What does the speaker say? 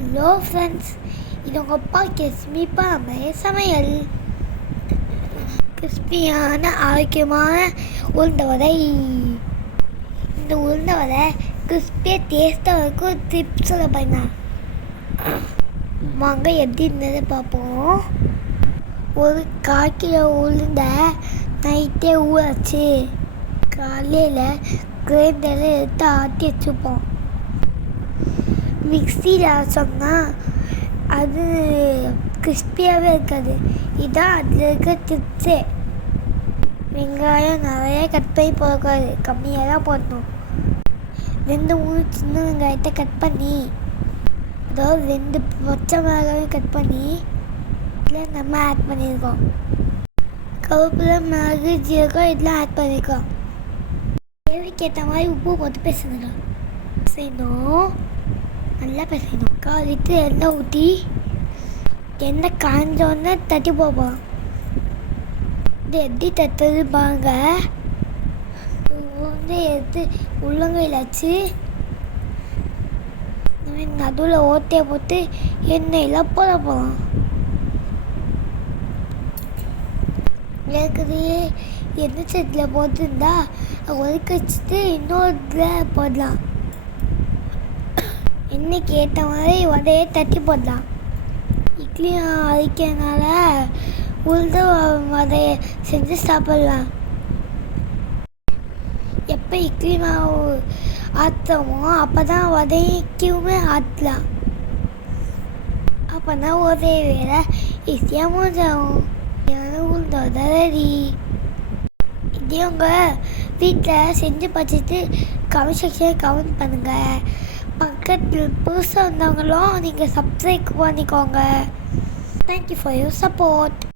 Hello friends, இது உங்கள் அப்பா கிறிஸ்மிப்பா சமையல். கிறிஸ்பியான ஆரோக்கியமான உளுந்த வடை. இந்த உளுந்த வடை கிறிஸ்பியாக டேஸ்ட்டாக இருக்கும். டிப்ஸ் சொல்ல பாருங்க. வாங்க எப்படி இருந்தது பார்ப்போம். ஒரு 1/4 கிலோ உளுந்த நைட்டே ஊறாச்சு. காலையில் கிரைண்டரில் எடுத்து ஆட்டி வச்சுப்போம். மிக்சியில் சொன்னால் அது கிறிஸ்பியாகவே இருக்காது. இதுதான் அதில் இருக்க டிப்ஸே. வெங்காயம் நிறைய கட் பண்ணி போடக்கூடாது, கம்மியாக தான் போடணும். 2-3 சின்ன வெங்காயத்தை கட் பண்ணி, அதாவது 2 பச்சை மிளகாயும் கட் பண்ணி இதில் நம்ம ஆட் பண்ணியிருக்கோம். கருவேப்பிலை, மிளகு, ஜீரகம் இதெல்லாம் ஆட் பண்ணியிருக்கோம். தேவைக்கேற்ற மாதிரி உப்பு போட்டு பேசணும். நல்லா பேசணும். 1/4 லிட்டர் எண்ணெய் ஊற்றி எண்ணெய் காஞ்சோடனே தட்டி போவோம். இது எப்படி தட்டுறது பாருங்க. எடுத்து உள்ளங்கையில் வச்சு நடுவில் ஓட்டையை போட்டு எண்ணெயில் போட போகலாம். ஏற்கனவே எண்ணெய் சட்டியில் போட்டுருந்தா ஒதுக்க வச்சுட்டு இன்னொரு இதில் போடலாம். இன்னைக்கு ஏற்ற மாதிரி வடையை தட்டி போடலாம். இட்லி அரைக்கிறதுனால உளுந்து வடையை செஞ்சு சாப்பிடலாம். எப்போ இட்லி மாவு ஆற்றுறோமோ அப்போ தான் வடைக்குமே ஆற்றலாம். அப்போ தான் ஒரே வேலை ஈஸியாக முடிஞ்சாகும். உளுந்த வடை ரெடி. இதே உங்கள் வீட்டில் செஞ்சு பார்த்துட்டு கமெண்ட் செக்ஷன் கமெண்ட் பண்ணுங்கள். பக்கத்தில் புதுசாக வந்தவங்களும் நீங்கள் சப்ஸ்கிரைப் பண்ணிக்கோங்க. Thank you for your support.